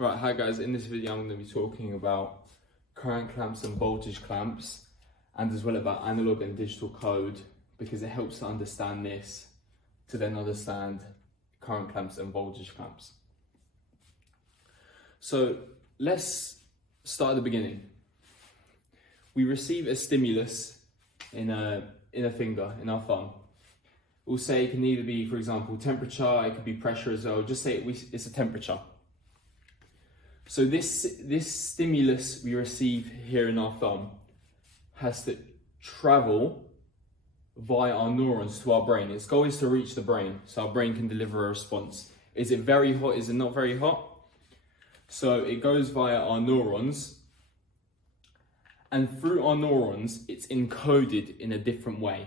Right, hi guys, in this video I'm going to be talking about current clamps and voltage clamps, and as well about analog and digital code, because it helps to understand this to then understand current clamps and voltage clamps. So let's start at the beginning. We receive a stimulus in a finger, in our thumb. We'll say it can either be, for example, temperature, it could be pressure as well. Just say it's a temperature. So this stimulus we receive here in our thumb has to travel via our neurons to our brain. Its goal is to reach the brain, so our brain can deliver a response. Is it very hot? Is it not very hot? So it goes via our neurons, and through our neurons, it's encoded in a different way.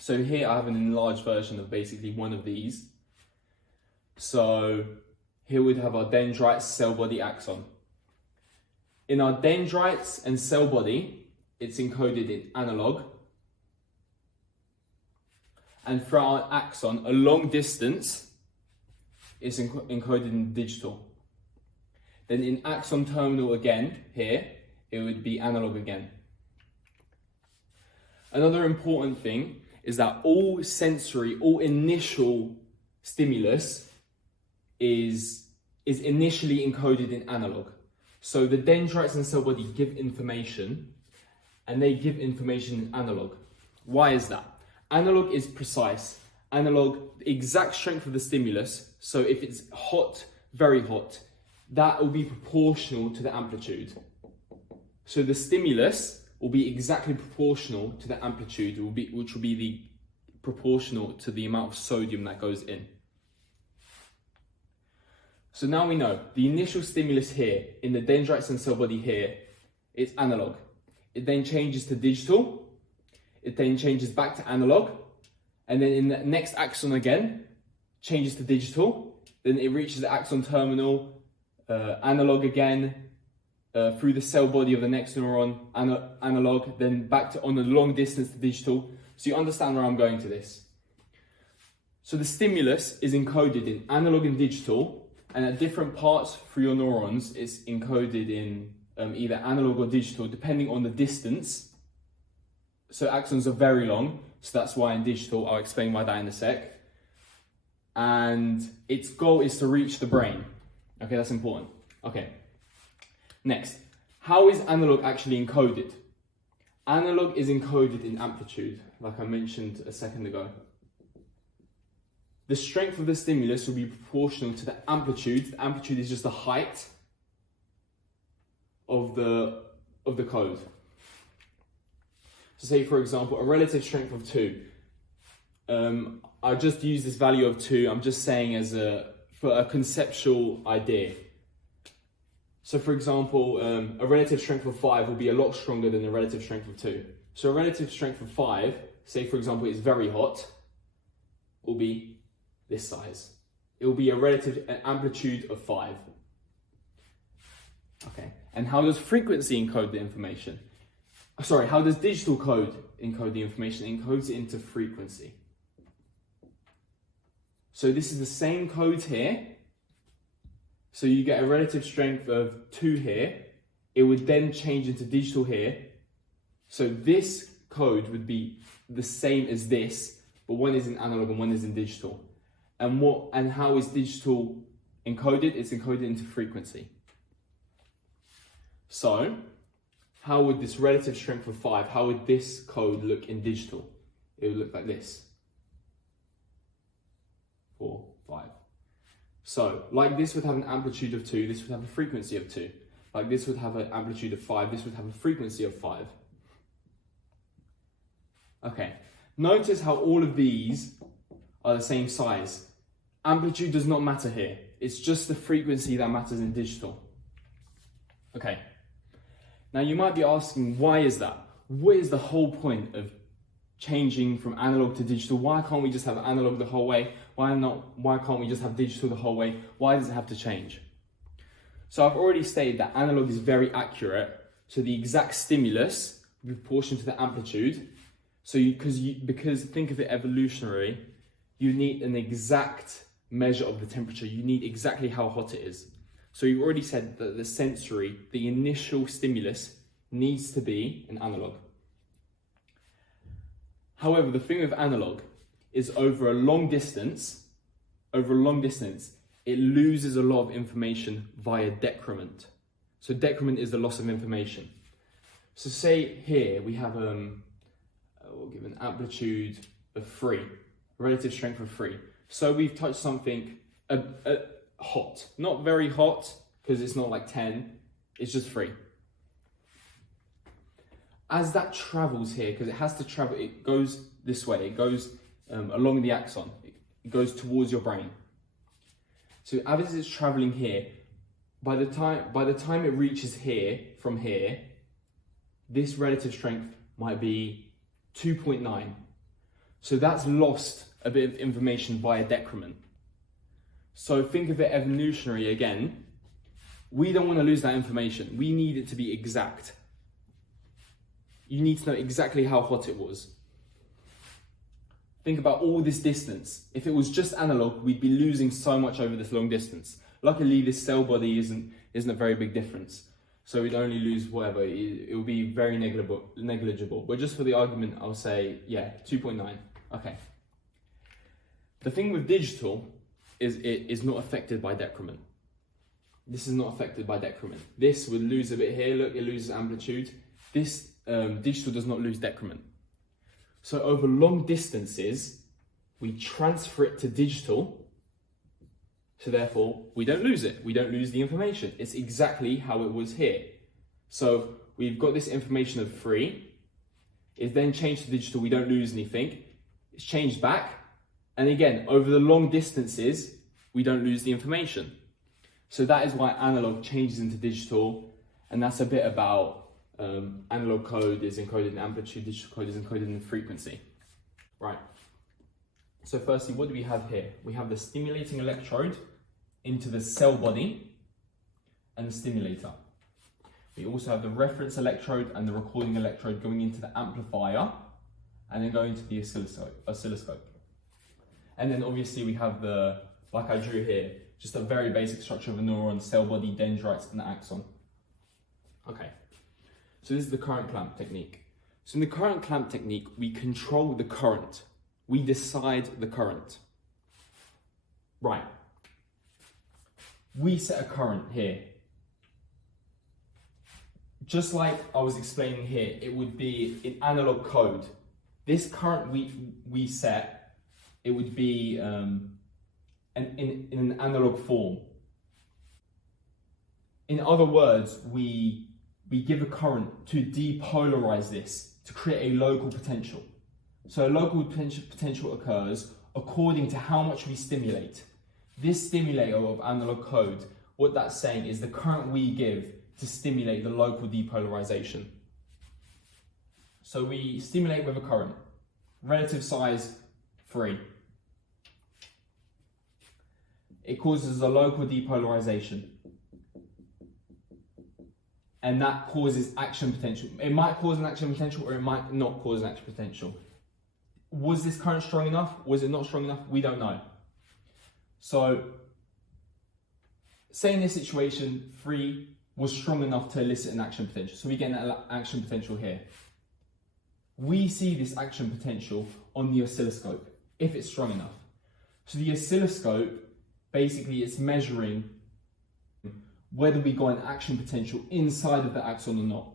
So here I have an enlarged version of basically one of these. So here we'd have our dendrites, cell body, axon. In our dendrites and cell body, it's encoded in analog. And for our axon, a long distance, it's encoded in digital. Then in axon terminal again, here, it would be analog again. Another important thing is that all sensory, all initial stimulus is initially encoded in analog. So the dendrites and cell body give information, and they give information in analog. Why is that? Analog is precise. Analog, the exact strength of the stimulus, so if it's hot, very hot, that will be proportional to the amplitude. So the stimulus will be exactly proportional to the amplitude, which will be proportional to the amount of sodium that goes in. So now we know the initial stimulus here in the dendrites and cell body here, it's analog. It then changes to digital. It then changes back to analog. And then in the next axon again, changes to digital. Then it reaches the axon terminal, analog again, through the cell body of the next neuron, analog, then back to on a long distance to digital. So you understand where I'm going to this. So the stimulus is encoded in analog and digital, and at different parts through your neurons, it's encoded in either analog or digital, depending on the distance. So axons are very long, so that's why in digital, I'll explain why that in a sec. And its goal is to reach the brain. Okay, that's important. Okay. Next, how is analog actually encoded? Analog is encoded in amplitude, like I mentioned a second ago. The strength of the stimulus will be proportional to the amplitude. The amplitude is just the height of the code. So say, for example, a relative strength of 2. I just use this value of 2. I'm just saying for a conceptual idea. So for example, a relative strength of 5 will be a lot stronger than a relative strength of 2. So a relative strength of 5, say for example, it's very hot, will be this size. It will be an amplitude of 5. Okay, and how does frequency encode the information? Sorry, how does digital code encode the information? It encodes it into frequency. So this is the same code here. So you get a relative strength of 2 here. It would then change into digital here. So this code would be the same as this, but one is in analog and one is in digital. And how is digital encoded? It's encoded into frequency. So how would this relative strength of 5, how would this code look in digital? It would look like this. 4, 5. So, like this would have an amplitude of 2, this would have a frequency of 2. Like this would have an amplitude of 5, this would have a frequency of 5. Okay, notice how all of these are the same size. Amplitude does not matter here. It's just the frequency that matters in digital. Okay, now you might be asking, why is that? What is the whole point of changing from analog to digital? Why can't we just have analog the whole way? Why can't we just have digital the whole way? Why does it have to change? So I've already stated that analog is very accurate. So the exact stimulus will be proportional to the amplitude. So because think of it evolutionary, you need an exact measure of the temperature, you need exactly how hot it is. So you've already said that the sensory, the initial stimulus, needs to be an analog. However, the thing with analog is over a long distance, it loses a lot of information via decrement. So decrement is the loss of information. So say here we have, we'll give an amplitude of 3, a relative strength of 3. So we've touched something hot, not very hot, because it's not like 10, it's just 3. As that travels here, because it has to travel, it goes this way, it goes along the axon, it goes towards your brain. So as it's traveling here, by the time it reaches here, from here, this relative strength might be 2.9. So that's lost a bit of information via decrement. So think of it evolutionary again. We don't want to lose that information. We need it to be exact. You need to know exactly how hot it was. Think about all this distance. If it was just analog, we'd be losing so much over this long distance. Luckily, this cell body isn't a very big difference. So we'd only lose whatever, it will be very negligible. But just for the argument, I'll say, yeah, 2.9, okay. The thing with digital is it is not affected by decrement. This is not affected by decrement. This would lose a bit here, look, it loses amplitude. This digital does not lose decrement. So over long distances, we transfer it to digital, so therefore we don't lose it, we don't lose the information. It's exactly how it was here. So we've got this information of 3, it's then changed to digital, we don't lose anything, it's changed back, and again, over the long distances, we don't lose the information. So that is why analog changes into digital, and that's a bit about analog code is encoded in amplitude, digital code is encoded in frequency. Right. So firstly, what do we have here? We have the stimulating electrode into the cell body and the stimulator. We also have the reference electrode and the recording electrode going into the amplifier and then going to the oscilloscope. And then obviously we have the, like I drew here, just a very basic structure of a neuron, cell body, dendrites, and the axon. Okay. So this is the current clamp technique. So in the current clamp technique, we control the current. We decide the current. Right. We set a current here. Just like I was explaining here, it would be in analog code. This current we set, it would be in an analog form. In other words, we give a current to depolarize this, to create a local potential. So a local potential occurs according to how much we stimulate. This stimulator of analog code, what that's saying is the current we give to stimulate the local depolarization. So we stimulate with a current, relative size 3. It causes a local depolarization. And that causes action potential. It might cause an action potential or it might not cause an action potential. Was this current strong enough? Was it not strong enough? We don't know. So, say in this situation, 3 was strong enough to elicit an action potential. So we get an action potential here. We see this action potential on the oscilloscope, if it's strong enough. So the oscilloscope, basically it's measuring whether we got an action potential inside of the axon or not.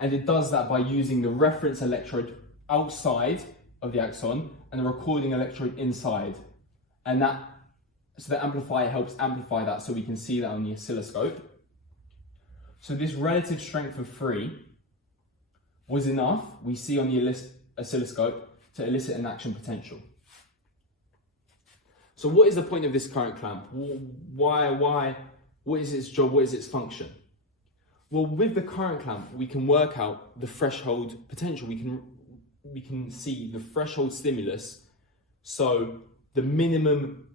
And it does that by using the reference electrode outside of the axon and the recording electrode inside. And so the amplifier helps amplify that so we can see that on the oscilloscope. So this relative strength of 3 was enough, we see on the oscilloscope, to elicit an action potential. So what is the point of this current clamp? Why? What is its job? What is its function? Well, with the current clamp, we can work out the threshold potential. We can see the threshold stimulus, so the minimum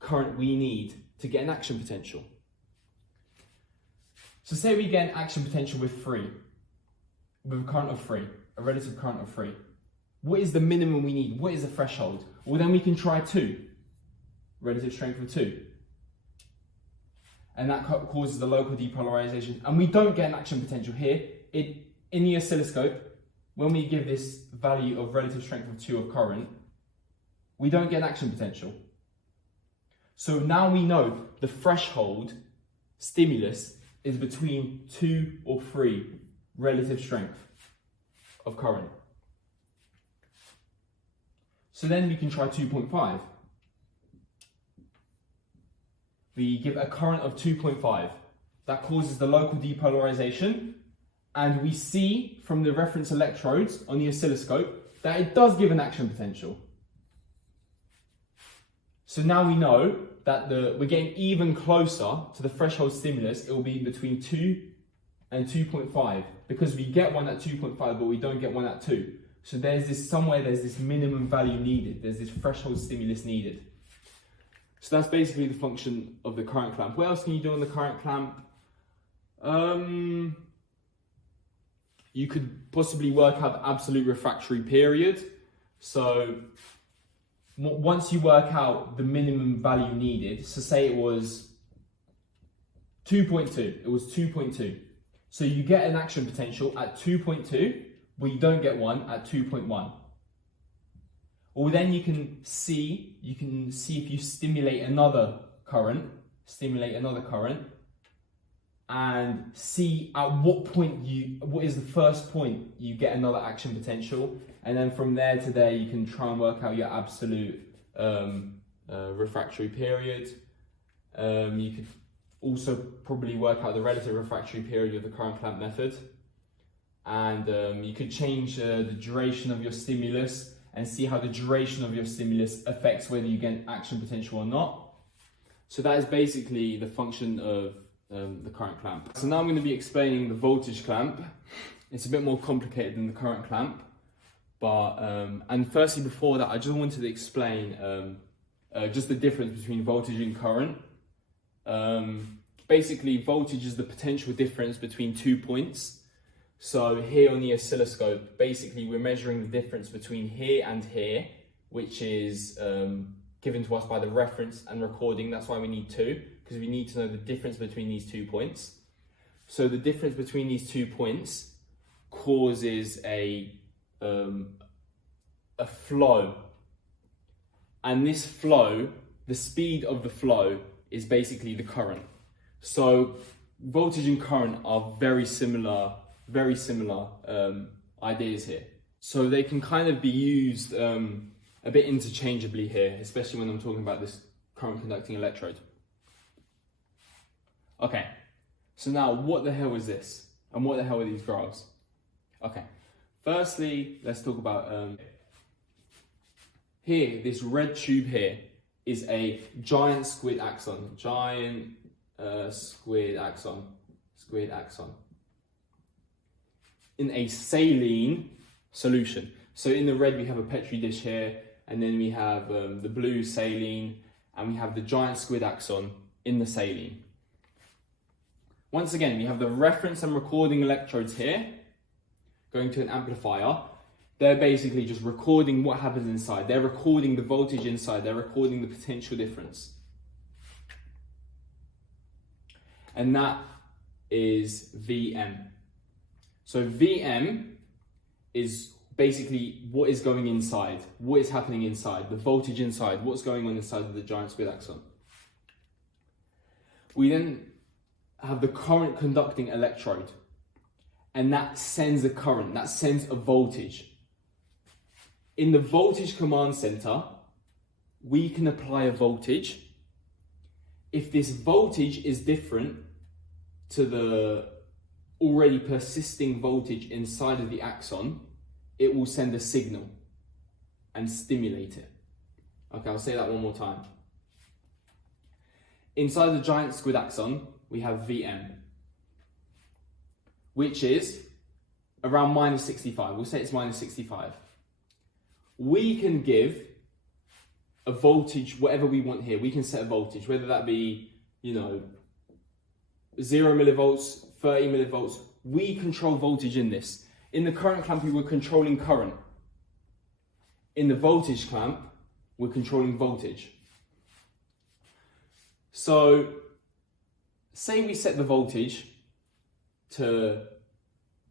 current we need to get an action potential. So say we get an action potential with a current of 3, a relative current of 3. What is the minimum we need? What is the threshold? Well, then we can try 2. relative strength of 2. And that causes the local depolarization. And we don't get an action potential here. In the oscilloscope, when we give this value of relative strength of 2 of current, we don't get an action potential. So now we know the threshold stimulus is between 2 or 3 relative strength of current. So then we can try 2.5. We give a current of 2.5. That causes the local depolarization. And we see from the reference electrodes on the oscilloscope that it does give an action potential. So now we know that we're getting even closer to the threshold stimulus. It will be between 2 and 2.5 because we get one at 2.5, but we don't get one at 2. So there's this minimum value needed. There's this threshold stimulus needed. So that's basically the function of the current clamp. What else can you do on the current clamp? You could possibly work out the absolute refractory period. So once you work out the minimum value needed, so say it was 2.2, it was 2.2. So you get an action potential at 2.2, but you don't get one at 2.1. Or then you can see if you stimulate another current, and see at what is the first point you get another action potential, and then from there to there you can try and work out your absolute refractory period. You could also probably work out the relative refractory period of the current clamp method, and you could change the duration of your stimulus and see how the duration of your stimulus affects whether you get an action potential or not. So that is basically the function of the current clamp. So now I'm going to be explaining the voltage clamp. It's a bit more complicated than the current clamp, but and firstly before that I just wanted to explain just the difference between voltage and current. Basically voltage is the potential difference between 2 points. So here on the oscilloscope, basically we're measuring the difference between here and here, which is given to us by the reference and recording. That's why we need 2, because we need to know the difference between these 2 points. So the difference between these 2 points causes a flow. And this flow, the speed of the flow is basically the current. So voltage and current are very similar ideas here. So they can kind of be used a bit interchangeably here, especially when I'm talking about this current conducting electrode. Okay, so now what the hell is this? And what the hell are these graphs? Okay, firstly, let's talk about here, this red tube here is a giant squid axon. Squid axon. In a saline solution. So in the red we have a Petri dish here, and then we have the blue saline, and we have the giant squid axon in the saline. Once again, we have the reference and recording electrodes here, going to an amplifier. They're basically just recording what happens inside. They're recording the voltage inside. They're recording the potential difference. And that is VM. So VM is basically what is going inside, what is happening inside, the voltage inside, what's going on inside of the giant squid axon. We then have the current conducting electrode, and that sends a current, that sends a voltage. In the voltage command center, we can apply a voltage. If this voltage is different to the already persisting voltage inside of the axon, it will send a signal and stimulate it. Okay, I'll say that one more time. Inside the giant squid axon, we have VM, which is around -65. We'll say it's -65. We can give a voltage, whatever we want here. We can set a voltage, whether that be, 0 millivolts, 30 millivolts. We control voltage in this. In the current clamp, we were controlling current. In the voltage clamp, we're controlling voltage. So say we set the voltage to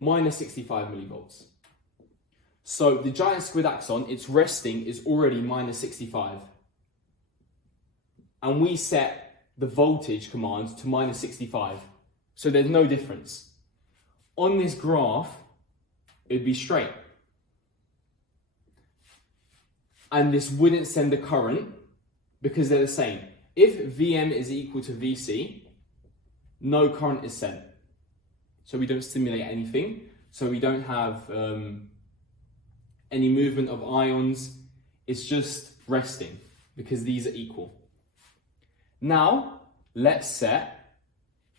minus 65 millivolts. So the giant squid axon, its resting is already minus 65. And we set the voltage command to minus 65. So there's no difference. On this graph, it'd be straight. And this wouldn't send the current because they're the same. If Vm is equal to Vc, no current is sent. So we don't stimulate anything. So we don't have any movement of ions. It's just resting because these are equal. Now, let's set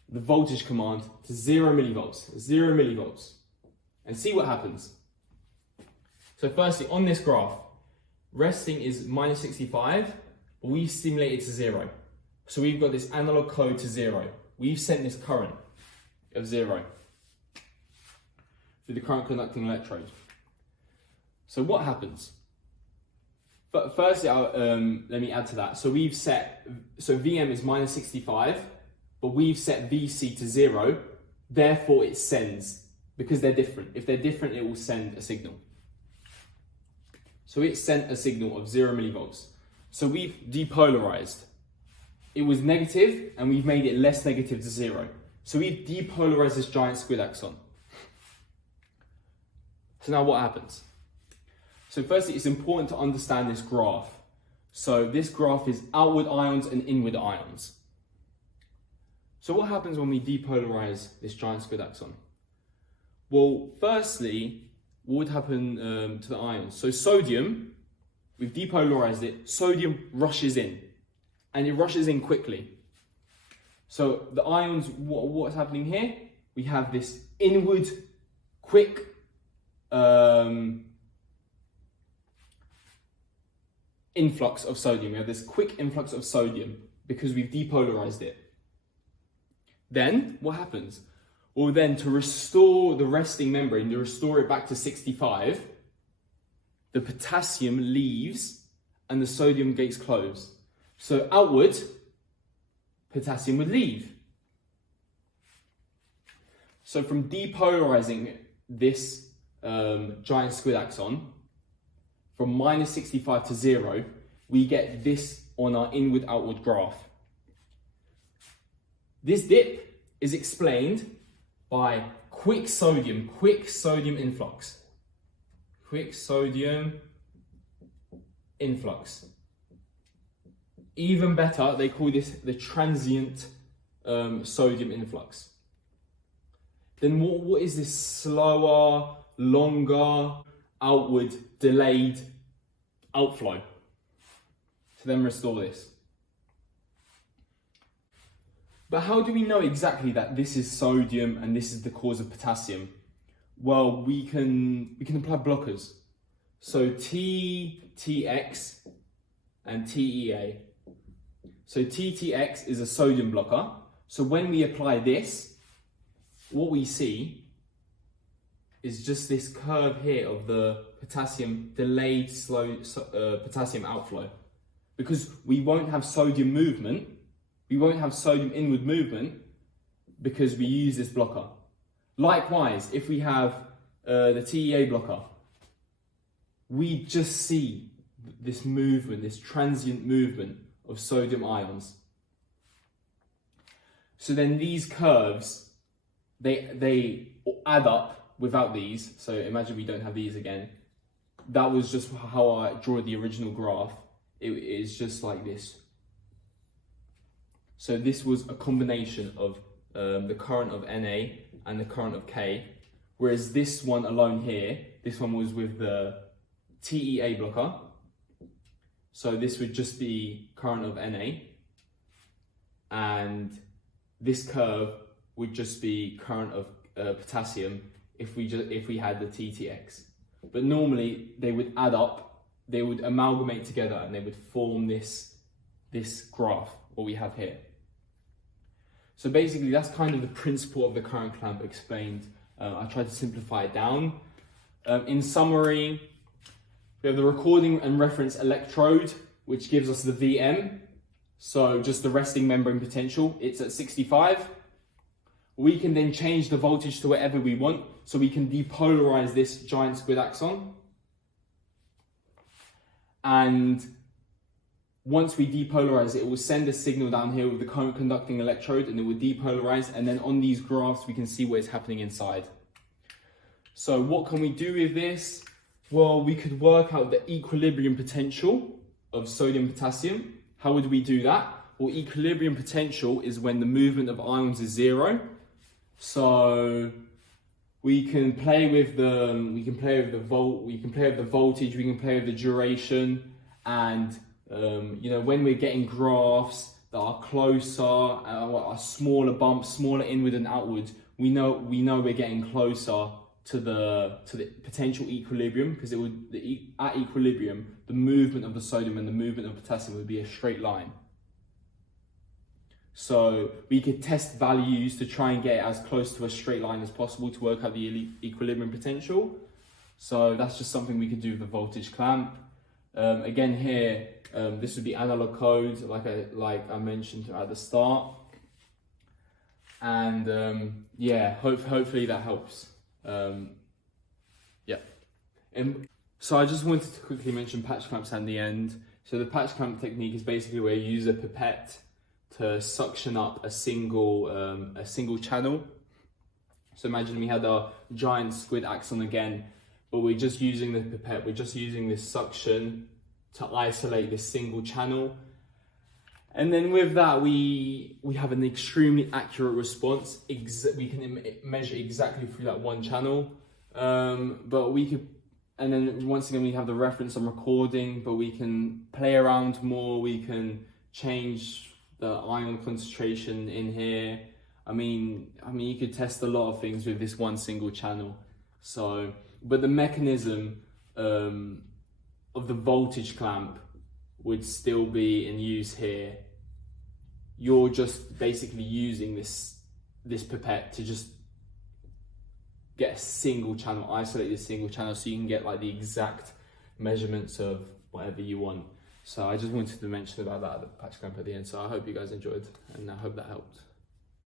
the voltage command to 0 millivolts, and see what happens. So firstly, on this graph, resting is minus 65, but we've stimulated to 0. So we've got this analog code to 0. We've sent this current of 0 through the current conducting electrode. So what happens? But firstly, let me add to that. So we've set, so Vm is minus 65, but we've set Vc to 0. Therefore, it sends, because they're different. If they're different, it will send a signal. So it sent a signal of 0 millivolts. So we've depolarized. It was negative, and we've made it less negative to 0. So we've depolarized this giant squid axon. So now what happens? So firstly, it's important to understand this graph. So this graph is outward ions and inward ions. So what happens when we depolarize this giant squid axon? Well, firstly, what would happen to the ions? So sodium, we've depolarized it, sodium rushes in, and it rushes in quickly. So the ions, what's happening here? We have this inward, quick, influx of sodium. We have this quick influx of sodium because we've depolarized it. Then what happens? Well, then to restore the resting membrane, to restore it back to 65, the potassium leaves and the sodium gates close. So outward, potassium would leave. So from depolarizing this giant squid axon, from minus 65 to 0, we get this on our inward-outward graph. This dip is explained by quick sodium influx. Quick sodium influx. Even better, they call this the transient sodium influx. Then what is this slower, longer, outward, delayed outflow to then restore this? But how do we know exactly that this is sodium and this is the cause of potassium? Well, we can apply blockers. So TTX and TEA. So TTX is a sodium blocker. So when we apply this, what we see is just this curve here of the potassium, delayed slow potassium outflow. Because we won't have sodium movement, we won't have sodium inward movement because we use this blocker. Likewise, if we have the TEA blocker, we just see this movement, this transient movement of sodium ions. So then these curves, they add up without these. So imagine we don't have these again. That was just how I draw the original graph. It is just like this. So this was a combination of the current of Na and the current of K, whereas this one alone here, this one was with the TEA blocker. So this would just be current of Na, and this curve would just be current of potassium if we had the TTX. But normally they would add up, they would amalgamate together, and they would form this graph, what we have here. So basically that's kind of the principle of the current clamp explained. I tried to simplify it down. In summary, we have the recording and reference electrode, which gives us the Vm. So just the resting membrane potential, it's at 65. We can then change the voltage to whatever we want. So we can depolarize this giant squid axon. And once we depolarize it, it will send a signal down here with the current conducting electrode, and it will depolarize. And then on these graphs, we can see what is happening inside. So what can we do with this? Well, we could work out the equilibrium potential of sodium potassium. How would we do that? Well, equilibrium potential is when the movement of ions is zero. So we can play with the voltage, we can play with the duration, and you know, when we're getting graphs that are closer, are smaller bumps, smaller inward and outward, we know we're getting closer to the potential equilibrium, because at equilibrium the movement of the sodium and the movement of potassium would be a straight line. So we could test values to try and get it as close to a straight line as possible to work out the equilibrium potential. So that's just something we could do with the voltage clamp. Again here, this would be analog code, like I mentioned at the start. And yeah, hopefully that helps. Yeah. So I just wanted to quickly mention patch clamps at the end. So the patch clamp technique is basically where you use a pipette to suction up a single channel. So imagine we had a giant squid axon again, but we're just using the pipette, we're just using this suction to isolate this single channel. And then with that, we have an extremely accurate response. We can measure exactly through that one channel. But we could, and then once again, we have the reference on recording, but we can play around more. We can change the ion concentration in here. I mean, you could test a lot of things with this one single channel. So, but the mechanism of the voltage clamp would still be in use here. You're just basically using this pipette to just get a single channel, isolate this single channel, so you can get like the exact measurements of whatever you want. So I just wanted to mention about that, the patch clamp at the end. So I hope you guys enjoyed, and I hope that helped.